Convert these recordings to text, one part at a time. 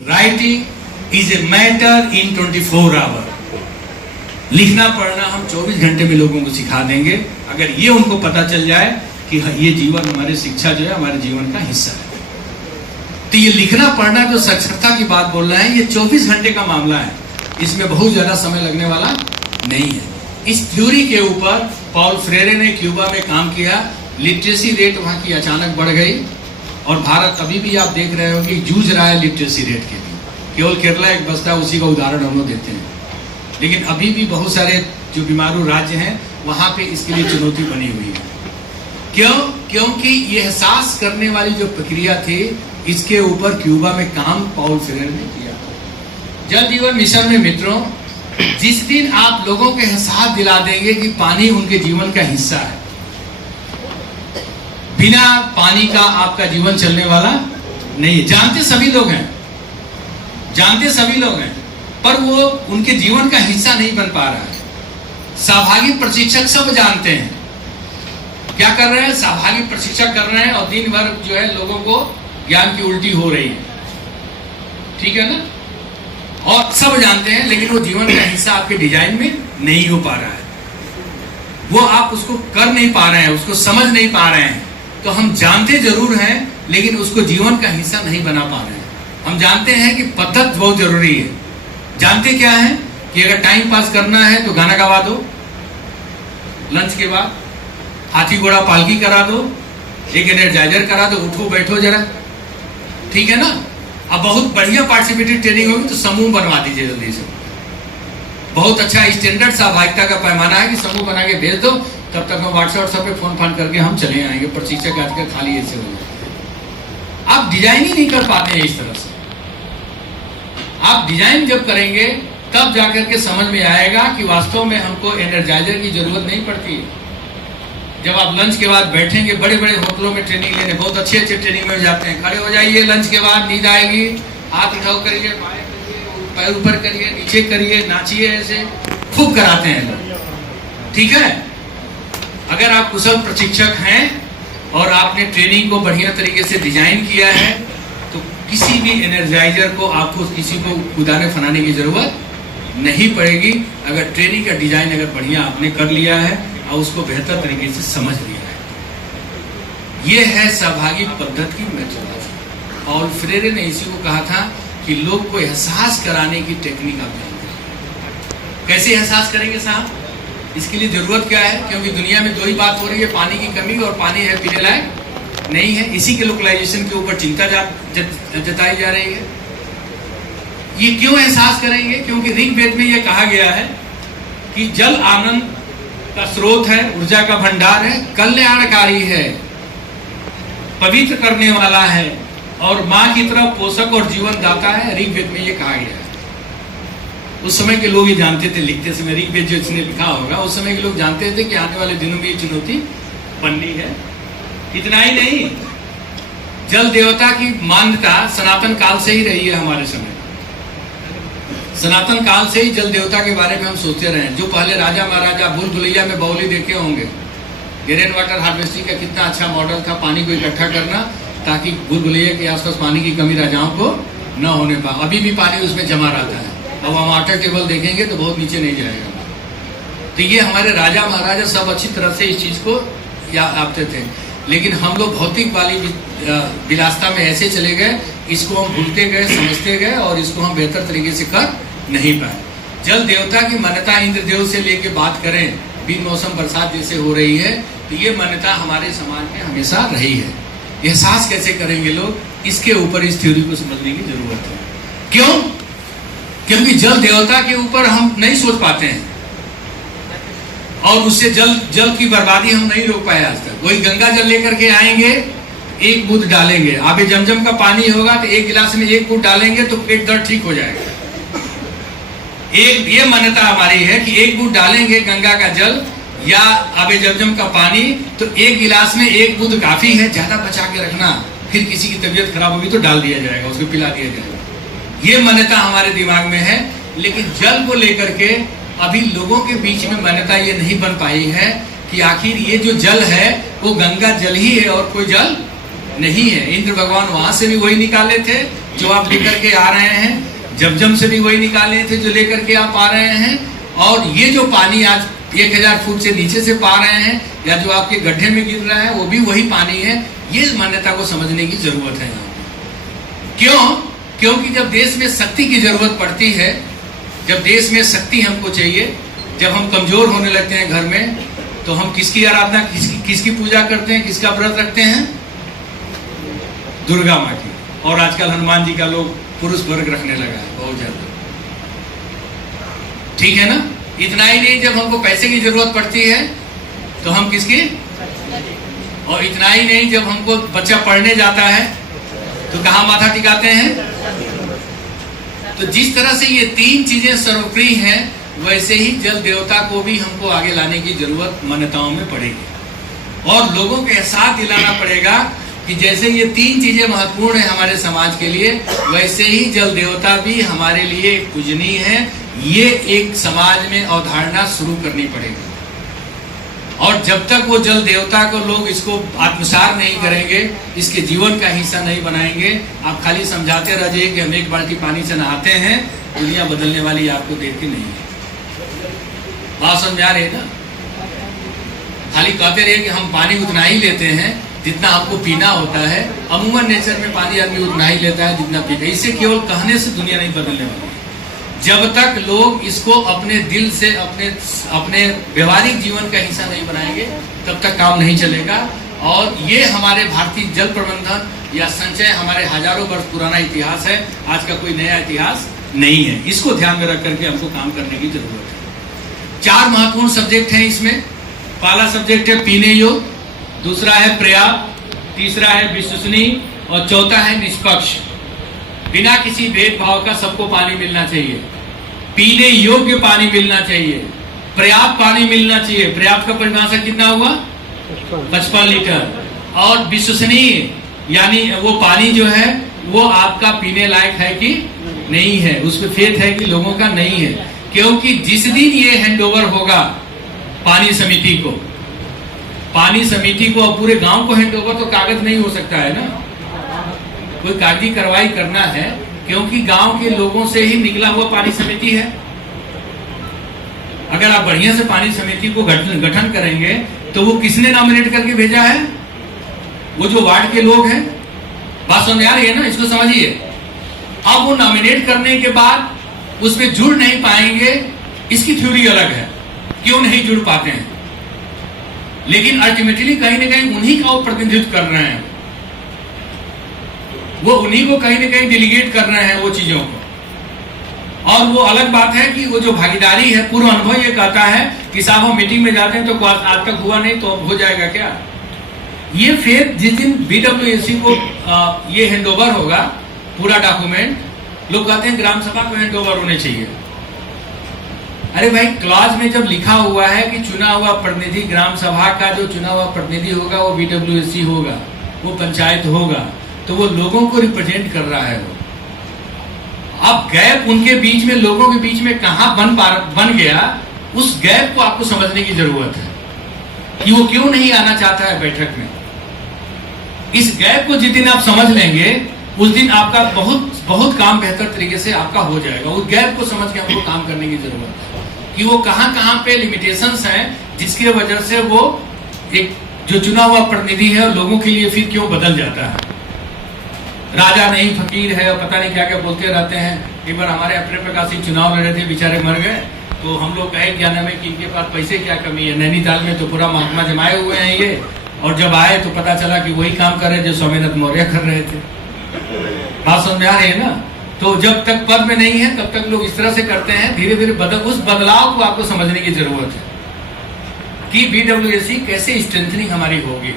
Writing is a matter in 24 hour. लिखना पढ़ना हम 24 घंटे में लोगों को सिखा देंगे, अगर ये उनको पता चल जाए कि ये जीवन हमारे शिक्षा जो है हमारे जीवन का हिस्सा है। तो ये लिखना पढ़ना जो साक्षरता की बात बोल रहे हैं, ये 24 घंटे का मामला है, इसमें बहुत ज्यादा समय लगने वाला नहीं है। इस थ्योरी के ऊपर पॉल फ्रेरे ने क्यूबा में काम किया। लिटरेसी रेट वहाँ की अचानक बढ़ गई और भारत अभी भी आप देख रहे हो कि जूझ रहा है लिटरेसी रेट के लिए। केवल केरला एक बस्ता, उसी का उदाहरण हम लोग देते हैं, लेकिन अभी भी बहुत सारे जो बीमारू राज्य हैं वहाँ पे इसके लिए चुनौती बनी हुई है। क्यों? क्योंकि ये एहसास करने वाली जो प्रक्रिया थी, इसके ऊपर क्यूबा में काम पॉल फ्रेरे ने किया। जल जीवन मिशन में मित्रों, जिस दिन आप लोगों के एहसास दिला देंगे कि पानी उनके जीवन का हिस्सा है, बिना पानी का आपका जीवन चलने वाला नहीं है। जानते सभी लोग हैं, जानते सभी लोग हैं, पर वो उनके जीवन का हिस्सा नहीं बन पा रहा है। सहभागी प्रशिक्षक सब जानते हैं क्या कर रहे हैं, सहभागी प्रशिक्षक कर रहे हैं और दिन भर जो है लोगों को ज्ञान की उल्टी हो रही है, ठीक है ना, और सब जानते हैं, लेकिन वो जीवन का हिस्सा आपके डिजाइन में नहीं हो पा रहा है। वो आप उसको कर नहीं पा रहे हैं, उसको समझ नहीं पा रहे हैं। तो हम जानते जरूर हैं, लेकिन उसको जीवन का हिस्सा नहीं बना पा रहे हैं। हम जानते हैं कि पद्धत बहुत जरूरी है। जानते क्या है कि अगर टाइम पास करना है तो गाना गवा दो, लंच के बाद हाथी घोड़ा पालकी करा दो, एक एनर्जाइजर करा दो, उठो बैठो जरा, ठीक है ना। अब बहुत बढ़िया पार्टिसिपेटिव ट्रेनिंग होगी तो समूह बनवा दीजिए जल्दी से। बहुत अच्छा स्टैंडर्ड सहभागिता का पैमाना है कि समूह बना के भेज दो, तब तक हम व्हाट्सएप पे फोन करके हम चले आएंगे। प्रशिक्षक आजकल खाली ऐसे हो जाए। आप डिजाइन ही नहीं कर पाते हैं इस तरह से। आप डिजाइन जब करेंगे तब जाकर के समझ में आएगा कि वास्तव में हमको एनर्जाइजर की जरूरत नहीं पड़ती है। जब आप लंच के बाद बैठेंगे, बड़े बड़े होटलों में ट्रेनिंग लेने, बहुत अच्छे अच्छे ट्रेनिंग में जाते हैं, खड़े हो जाइए, लंच के बाद नींद आएगी, हाथ उठाओ करिए, बाएं करिए, पैर ऊपर करिए, नीचे करिए, नाचिए, ऐसे खूब कराते हैं लोग, ठीक है। अगर आप कुशल प्रशिक्षक हैं और आपने ट्रेनिंग को बढ़िया तरीके से डिजाइन किया है, तो किसी भी एनर्जाइजर को आपको किसी को कुदाने फनाने की जरूरत नहीं पड़ेगी। अगर ट्रेनिंग का डिजाइन अगर बढ़िया आपने कर लिया है और उसको बेहतर तरीके से समझ लिया है। यह है सहभागी पद्धति की मेथोडोलॉजी। और फ्रेरे ने इसी को कहा था कि लोग को एहसास कराने की टेक्निक आप जानते। कैसे एहसास करेंगे साहब? इसके लिए जरूरत क्या है? क्योंकि दुनिया में दो ही बात हो रही है, पानी की कमी और पानी है पीने लायक नहीं है। इसी के लोकलाइजेशन के ऊपर चिंता जताई जा रही है। ये क्यों एहसास करेंगे? क्योंकि ऋग्वेद में यह कहा गया है कि जल आनंद का स्रोत है, ऊर्जा का भंडार है, कल्याणकारी है, पवित्र करने वाला है और माँ की तरह पोषक और जीवन दाता है। ऋग्वेद में यह कहा गया है। उस समय के लोग ये जानते थे, लिखते समय ऋग्वेद जो इसने लिखा होगा, उस समय के लोग जानते थे कि आने वाले दिनों में ये चुनौती बननी है। इतना ही नहीं, जल देवता की मान्यता सनातन काल से ही रही है। हमारे समय सनातन काल से ही जल देवता के बारे में हम सोचते रहे हैं। जो पहले राजा महाराजा भूल भुलैया में बाउली देखे होंगे, रेन वाटर हार्वेस्टिंग का कितना अच्छा मॉडल था, पानी को इकट्ठा करना ताकि भूल भुलैया के आसपास पानी की कमी राजाओं को न होने पाए। अभी भी पानी उसमें जमा रहता है। अब हम वाटर टेबल देखेंगे तो बहुत नीचे नहीं जाएगा। तो ये हमारे राजा महाराजा सब अच्छी तरह से इस चीज को यादते थे, लेकिन हम लोग भौतिक वाली विलासता में ऐसे चले गए, इसको हम भूलते गए, समझते गए और इसको हम बेहतर तरीके से कर नहीं पाए। जल देवता की मान्यता इंद्रदेव से लेके बात करें, बिन मौसम बरसात जैसे हो रही है, तो ये मान्यता हमारे समाज में हमेशा रही है। एहसास कैसे करेंगे लोग? इसके ऊपर इस थ्योरी को समझने की जरूरत है। क्यों? क्योंकि जल देवता के ऊपर हम नहीं सोच पाते हैं और उससे जल की बर्बादी हम नहीं रोक पाए आज तक। वही गंगा जल लेकर के आएंगे, एक बूंद डालेंगे, आबे जमजम का पानी होगा तो एक गिलास में एक बूंद डालेंगे तो पेट दर्द ठीक हो जाएगा। एक ये मान्यता हमारी है कि एक बूंद डालेंगे गंगा का जल या आबे जमजम का पानी तो एक गिलास में एक बूंद काफी है, ज्यादा बचा के रखना, फिर किसी की तबीयत खराब होगी तो डाल दिया जाएगा, उसको पिला दिया जाएगा। ये मान्यता हमारे दिमाग में है, लेकिन जल को लेकर के अभी लोगों के बीच में मान्यता ये नहीं बन पाई है कि आखिर ये जो जल है वो गंगा जल ही है और कोई जल नहीं है। इंद्र भगवान वहां से भी वही निकाले थे जो आप लेकर के आ रहे हैं, जमजम से भी वही निकाले थे जो लेकर के आप आ रहे हैं, और ये जो पानी आज 1000 फुट से नीचे से पा रहे हैं या जो आपके गड्ढे में गिर रहा है वो भी वही पानी है। ये मान्यता को समझने की जरूरत है यहाँ पे। क्यों? क्योंकि जब देश में शक्ति की जरूरत पड़ती है, जब देश में शक्ति हमको चाहिए, जब हम कमजोर होने लगते हैं घर में, तो हम किसकी आराधना, किसकी पूजा करते हैं, किसका व्रत रखते हैं? दुर्गा माँ की। और आजकल हनुमान जी का लोग पुरुष वर्ग रखने लगा है बहुत ज्यादा। ठीक है ना? इतना ही नहीं, जब हमको पैसे की जरूरत पड़ती है तो हम किसकी, और इतना ही नहीं, जब हमको बच्चा पढ़ने जाता है तो कहाँ माथा टिकाते हैं? तो जिस तरह से ये 3 चीजें सर्वप्रिय हैं, वैसे ही जल देवता को भी हमको आगे लाने की जरूरत मान्यताओं में पड़ेगी। और लोगों को एहसास दिलाना पड़ेगा कि जैसे ये 3 चीजें महत्वपूर्ण है हमारे समाज के लिए, वैसे ही जल देवता भी हमारे लिए पूजनीय है। ये एक समाज में अवधारणा शुरू करनी पड़ेगी। और जब तक वो जल देवता को लोग इसको आत्मसात नहीं करेंगे, इसके जीवन का हिस्सा नहीं बनाएंगे, आप खाली समझाते रह जाइए कि हम 1 बाल्टी पानी से नहाते हैं, दुनिया बदलने वाली आपको देख के नहीं है। बात समझ आ रही है ना? खाली कहते रहिए कि हम पानी उतना ही लेते हैं जितना आपको पीना होता है। अमूमन नेचर में पानी आदमी उतना ही लेता है जितना पीता है। इससे केवल कहने से दुनिया नहीं बदलने वाली। जब तक लोग इसको अपने दिल से, अपने व्यवहारिक जीवन का हिस्सा नहीं बनाएंगे, तब तक काम नहीं चलेगा। और ये हमारे भारतीय जल प्रबंधन या संचय हमारे हजारों वर्ष पुराना इतिहास है, आज का कोई नया इतिहास नहीं है। इसको ध्यान में रख करके हमको काम करने की जरूरत है। 4 महत्वपूर्ण सब्जेक्ट हैं इसमें। पहला सब्जेक्ट है पीने योग्य, दूसरा है पर्याप्त, तीसरा है विश्वसनीय और चौथा है निष्पक्ष। बिना किसी भेदभाव का सबको पानी मिलना चाहिए, पीने योग्य पानी मिलना चाहिए, पर्याप्त पानी मिलना चाहिए। पर्याप्त का परिभाषा कितना हुआ? 55 लीटर। और विश्वसनीय यानी वो पानी जो है वो आपका पीने लायक है कि नहीं है, उसमें फेथ है कि लोगों का नहीं है। क्योंकि जिस दिन ये हैंडओवर होगा पानी समिति को, पानी समिति को और पूरे गांव को हैंडओवर, तो कागज नहीं हो सकता है ना, कोई कागजी कार्रवाई करना है, क्योंकि गांव के लोगों से ही निकला हुआ पानी समिति है। अगर आप बढ़िया से पानी समिति को गठन करेंगे तो वो किसने नॉमिनेट करके भेजा है? वो जो वार्ड के लोग हैं। बात समझ आ रही है ना? इसको समझिए। अब वो नॉमिनेट करने के बाद उसमें जुड़ नहीं पाएंगे, इसकी थ्योरी अलग है, क्यों नहीं जुड़ पाते हैं, लेकिन अल्टीमेटली कहीं ना कहीं उन्हीं का वो प्रतिनिधित्व कर रहे हैं, वो उन्हीं को कहीं ना कहीं डेलीगेट कर रहे हैं वो चीजों को। और वो अलग बात है कि वो जो भागीदारी है, पूर्व अनुभव ये कहता है कि साहब हम मीटिंग में जाते हैं तो आज तक हुआ नहीं, तो अब हो जाएगा क्या? ये फिर जिस दिन बीडब्ल्यूएससी को ये हैंडओवर होगा पूरा डॉक्यूमेंट, लोग कहते हैं ग्राम सभा को हैंडओवर होने चाहिए। अरे भाई, क्लॉज में जब लिखा हुआ है कि चुना हुआ प्रतिनिधि, ग्राम सभा का जो चुना हुआ प्रतिनिधि होगा वो बीडब्ल्यूएससी होगा, वो पंचायत होगा, तो वो लोगों को रिप्रेजेंट कर रहा है। वो अब गैप उनके बीच में, लोगों के बीच में कहां बन गया, उस गैप को आपको समझने की जरूरत है कि वो क्यों नहीं आना चाहता है बैठक में। इस गैप को जिस दिन आप समझ लेंगे, उस दिन आपका बहुत काम बेहतर तरीके से आपका हो जाएगा। उस गैप को समझ के हमको काम करने की जरूरत है कि वो कहां पे लिमिटेशंस हैं, जिसकी वजह से वो एक जो चुना हुआ प्रतिनिधि है लोगों के लिए फिर क्यों बदल जाता है। राजा नहीं फकीर है और पता नहीं क्या क्या बोलते रहते हैं। एक बार हमारे अपने प्रकाश सिंह चुनाव लड़ रहे थे, बेचारे मर गए, तो हम लोग कहे क्या नाम है कि इनके पास पैसे क्या कमी है, नैनीताल में तो पूरा महकमा जमाए हुए हैं ये, और जब आए तो पता चला कि वही काम कर रहे जो स्वामीनाथ मौर्य कर रहे थे। बात समझ में आ रही है ना? तो जब तक पद में नहीं है तब तक लोग इस तरह से करते हैं। धीरे धीरे उस बदलाव को आपको समझने की जरूरत है कि बीडब्ल्यूएससी कैसे स्ट्रेंथनिंग हमारी होगी,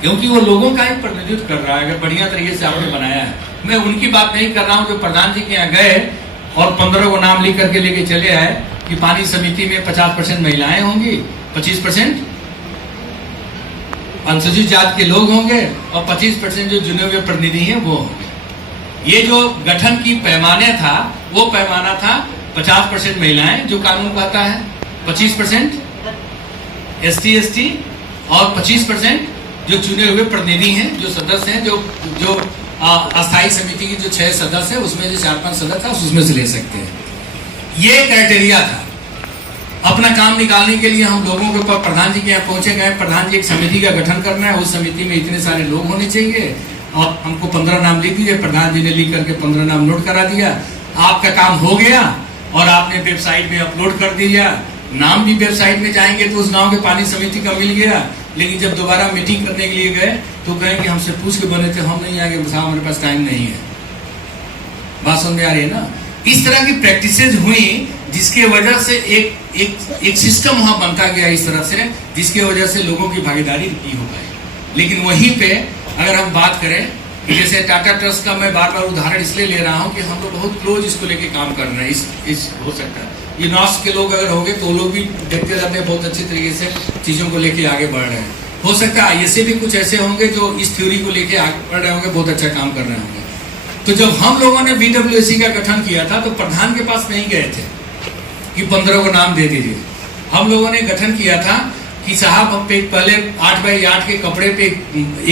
क्योंकि वो लोगों का ही प्रतिनिधित्व कर रहा है। अगर बढ़िया तरीके से आपने बनाया है, मैं उनकी बात नहीं कर रहा हूं जो प्रधान जी के यहाँ गए और 15 को नाम लिख करके लेके चले आए कि पानी समिति में 50% महिलाएं होंगी, 25% अनुसूचित जाति के लोग होंगे और 25% जो चुने हुए प्रतिनिधि हैं वो होंगे। ये जो गठन की पैमाने था, वो पैमाना था 50% महिलाएं जो कानून कहता है, 25% ST और 25% जो चुने हुए प्रतिनिधि हैं, जो सदस्य हैं, जो अस्थायी समिति की जो 6 सदस्य है उसमें जो 4-5 सदस्य था उसमें से ले सकते हैं। ये क्राइटेरिया था। अपना काम निकालने के लिए हम लोगों के ऊपर प्रधान जी के यहाँ पहुंचे गए। प्रधान जी एक समिति का गठन करना है, उस समिति में इतने सारे लोग होने चाहिए और हमको 15 नाम लिख दिए। प्रधान जी ने लिख करके 15 नाम नोट करा दिया। आपका काम हो गया और आपने वेबसाइट में अपलोड कर दिया। नाम भी वेबसाइट में जाएंगे तो उस गांव के पानी समिति का मिल गया। लेकिन जब दोबारा मीटिंग करने के लिए गए तो कहें कि हमसे पूछ के बने थे, हम नहीं आएंगे साहब, हमारे पास टाइम नहीं है। बात समझ में आ रही है ना? इस तरह की प्रैक्टिसेज हुई जिसके वजह से एक सिस्टम वहां बनता गया इस तरह से, जिसके वजह से लोगों की भागीदारी नहीं हो पाई। लेकिन वहीं पे अगर हम बात करें कि जैसे टाटा ट्रस्ट का मैं बार बार उदाहरण इसलिए ले रहा हूं कि हम लोग बहुत क्लोज इसको लेके काम कर रहे हैं। इस हो सकता है ये नॉर्थ के लोग अगर होंगे तो लोग भी देखते रहते हैं, बहुत अच्छी तरीके से चीजों को लेके आगे बढ़ रहे हैं। हो सकता है ऐसे भी कुछ ऐसे होंगे जो इस थ्योरी को लेके आगे बढ़ रहे होंगे, बहुत अच्छा काम कर रहे होंगे। तो जब हम लोगों ने BWSC का गठन किया था तो प्रधान के पास नहीं गए थे कि 15 को नाम दे दीजिए। हम लोगों ने गठन किया था कि साहब हम पहले 8x8 के कपड़े पे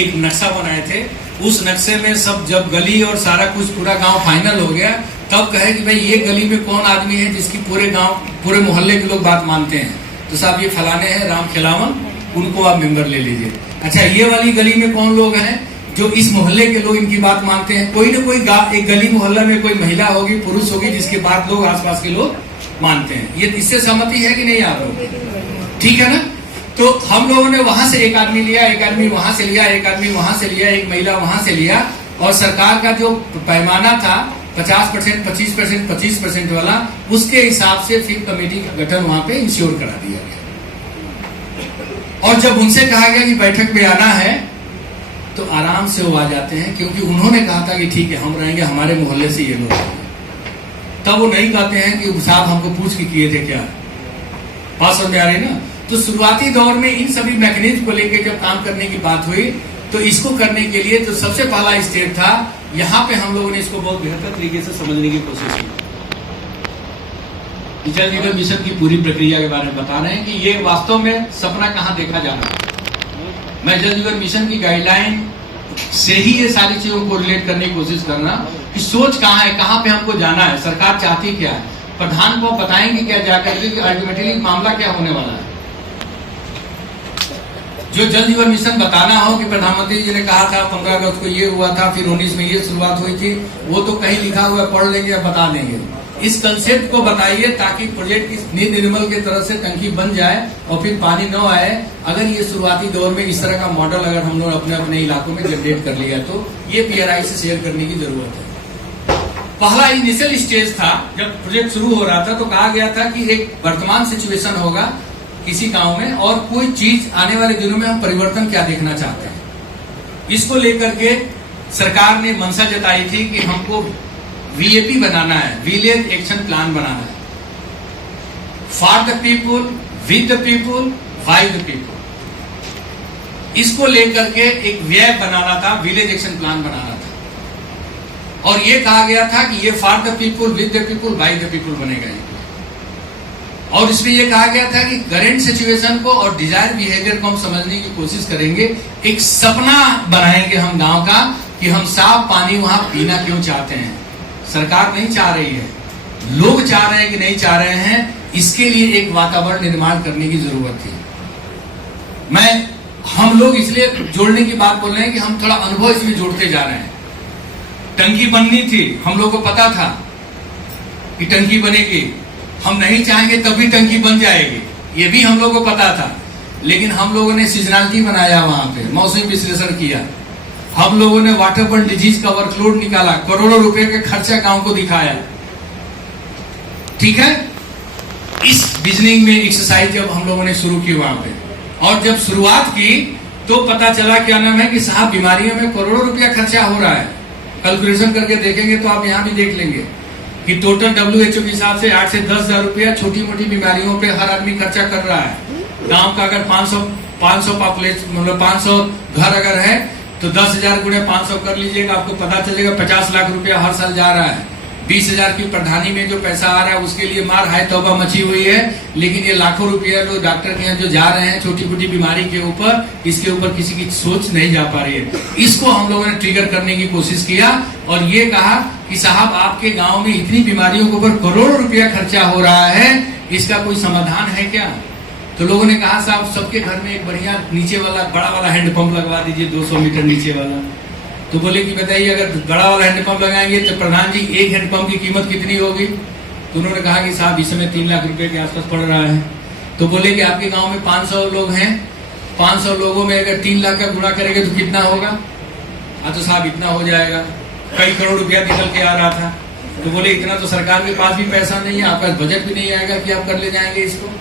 एक नक्शा बनाए थे। उस नक्शे में सब जब गली और सारा कुछ पूरा गांव फाइनल हो गया तब कहे कि भाई ये गली में कौन आदमी है जिसकी पूरे गांव पूरे मोहल्ले के लोग बात मानते हैं, तो साहब ये फलाने हैं राम खिलावन, उनको आप मेंबर ले लीजिए। अच्छा ये वाली गली में कौन लोग हैं जो इस मोहल्ले के लोग इनकी बात मानते हैं, कोई ना कोई एक गली मोहल्ला में कोई महिला होगी, पुरुष होगी जिसके बात लोग आसपास के लोग मानते हैं। ये इससे सहमति है कि नहीं आप लोग? ठीक है ना? तो हम लोगों ने वहां से एक आदमी लिया, एक आदमी वहां से लिया, एक आदमी वहां से लिया, एक महिला वहां से लिया और सरकार का जो पैमाना था 50%, 25%, 25% वाला, उसके हिसाब से फिर कमेटी का गठन वहां पे इंश्योर करा दिया गया। और जब उनसे कहा गया कि बैठक में आना है तो आराम से वो आ जाते हैं, क्योंकि उन्होंने कहा था कि ठीक है हम रहेंगे, हमारे मोहल्ले से ये लोग रहेंगे। तब वो नहीं कहते हैं कि साहब हमको पूछ के किए थे क्या। बात समझ आ रही ना? तो शुरुआती दौर में इन सभी मैकेनिज्म को लेकर जब काम करने की बात हुई तो इसको करने के लिए तो सबसे पहला स्टेप था, यहाँ पे हम लोगों ने इसको बहुत बेहतर तरीके से समझने की कोशिश की। जल जीवन मिशन की पूरी प्रक्रिया के बारे में बता रहे हैं कि ये वास्तव में सपना कहाँ देखा जा रहा है। मैं जल जीवन मिशन की गाइडलाइन से ही ये सारी चीजों को रिलेट करने की कोशिश कर रहा कि सोच कहाँ है, कहाँ पे हमको जाना है, सरकार चाहती क्या है, प्रधान को बताएंगे क्या जाकर के, अल्टीमेटली मामला क्या होने वाला है। जो जल जीवन मिशन बताना हो कि प्रधानमंत्री जी ने कहा था 15 अगस्त को ये हुआ था, फिर 19 में ये शुरुआत हुई थी, वो तो कहीं लिखा हुआ पढ़ लेंगे या बता देंगे। इस कंसेप्ट को बताइए ताकि प्रोजेक्ट की नींद निर्मल की तरह से टंकी बन जाए और फिर पानी न आए। अगर ये शुरुआती दौर में इस तरह का मॉडल अगर हम लोग अपने अपने इलाकों में जनरेट कर लिया तो ये PRI से शेयर करने की जरूरत है। पहला इनिशियल स्टेज था जब प्रोजेक्ट शुरू हो रहा था तो कहा गया था कि एक वर्तमान सिचुएशन होगा किसी गांव में और कोई चीज आने वाले दिनों में हम परिवर्तन क्या देखना चाहते हैं। इसको लेकर के सरकार ने मंशा जताई थी कि हमको VAP बनाना है, विलेज एक्शन प्लान बनाना है, for the people, with the people, by the people. इसको लेकर के एक व्यय बनाना था, विलेज एक्शन प्लान बनाना था और ये कहा गया था कि ये for the people, with the people, by the people बनेगा। और इसमें यह कहा गया था कि करंट सिचुएशन को और डिजायर बिहेवियर को हम समझने की कोशिश करेंगे। एक सपना बनाएंगे हम गांव का कि हम साफ पानी वहां पीना क्यों चाहते हैं। सरकार नहीं चाह रही है, लोग चाह रहे हैं कि नहीं चाह रहे हैं, इसके लिए एक वातावरण निर्माण करने की जरूरत थी। हम लोग इसलिए जोड़ने की बात बोल रहे हैं कि हम थोड़ा अनुभव इसमें जोड़ते जा रहे हैं। टंकी बननी थी, हम लोग को पता था कि टंकी बनेगी, हम नहीं चाहेंगे तभी टंकी बन जाएगी, ये भी हम लोग को पता था। लेकिन हम लोगों ने सीजनलिटी बनाया, वहां पे मौसमी विश्लेषण किया, हम लोगों ने वाटरबोर्न डिजीज का वर्कलोड निकाला, करोड़ों रुपए के खर्चा गांव को दिखाया। ठीक है, इस बिजनिंग में एक्सरसाइज जब हम लोगों ने शुरू की वहां पे, और जब शुरुआत की तो पता चला क्या नाम है कि साहब बीमारियों में करोड़ों रुपया खर्चा हो रहा है। कैलकुलेशन करके देखेंगे तो आप यहाँ भी देख लेंगे कि टोटल WHO के हिसाब से 8 से 10 हजार रुपया छोटी मोटी बीमारियों पे हर आदमी खर्चा कर रहा है। गांव का अगर 500 पॉपुलेशन मतलब 500 घर अगर है तो 10,000 गुणे 500 कर लीजिएगा, आपको पता चलेगा 50 लाख रुपया हर साल जा रहा है। 20,000 की प्रधानी में जो पैसा आ रहा है उसके लिए मार हाय तौबा मची हुई है, लेकिन ये लाखों रुपया जो डॉक्टर के यहाँ जो जा रहे हैं छोटी मोटी बीमारी के ऊपर, इसके ऊपर किसी की सोच नहीं जा पा रही है। इसको हम लोगों ने ट्रिगर करने की कोशिश किया और ये कहा कि साहब आपके गांव में इतनी बीमारियों के ऊपर करोड़ों रुपया खर्चा हो रहा है, इसका कोई समाधान है क्या? तो लोगों ने कहा साहब सबके घर में एक बढ़िया नीचे वाला बड़ा वाला हैंडपंप लगवा दीजिए 200 मीटर नीचे वाला। तो बोले कि बताइए अगर बड़ा वाला हैंडपंप लगाएंगे तो प्रधान जी एक हैंडपंप की कीमत कितनी होगी? तो उन्होंने कहा कि साहब इस समय 3 लाख रुपए के आसपास पड़ रहा है। तो बोले कि आपके गांव में 500 लोग हैं, 500 लोगों में अगर 3 लाख का गुणा करेंगे तो कितना होगा? हाँ तो साहब इतना हो जाएगा। कई करोड़ रुपया निकल के आ रहा था। तो बोले इतना तो सरकार के पास भी पैसा नहीं है, आपका बजट भी नहीं आएगा कि आप कर ले जाएंगे इसको।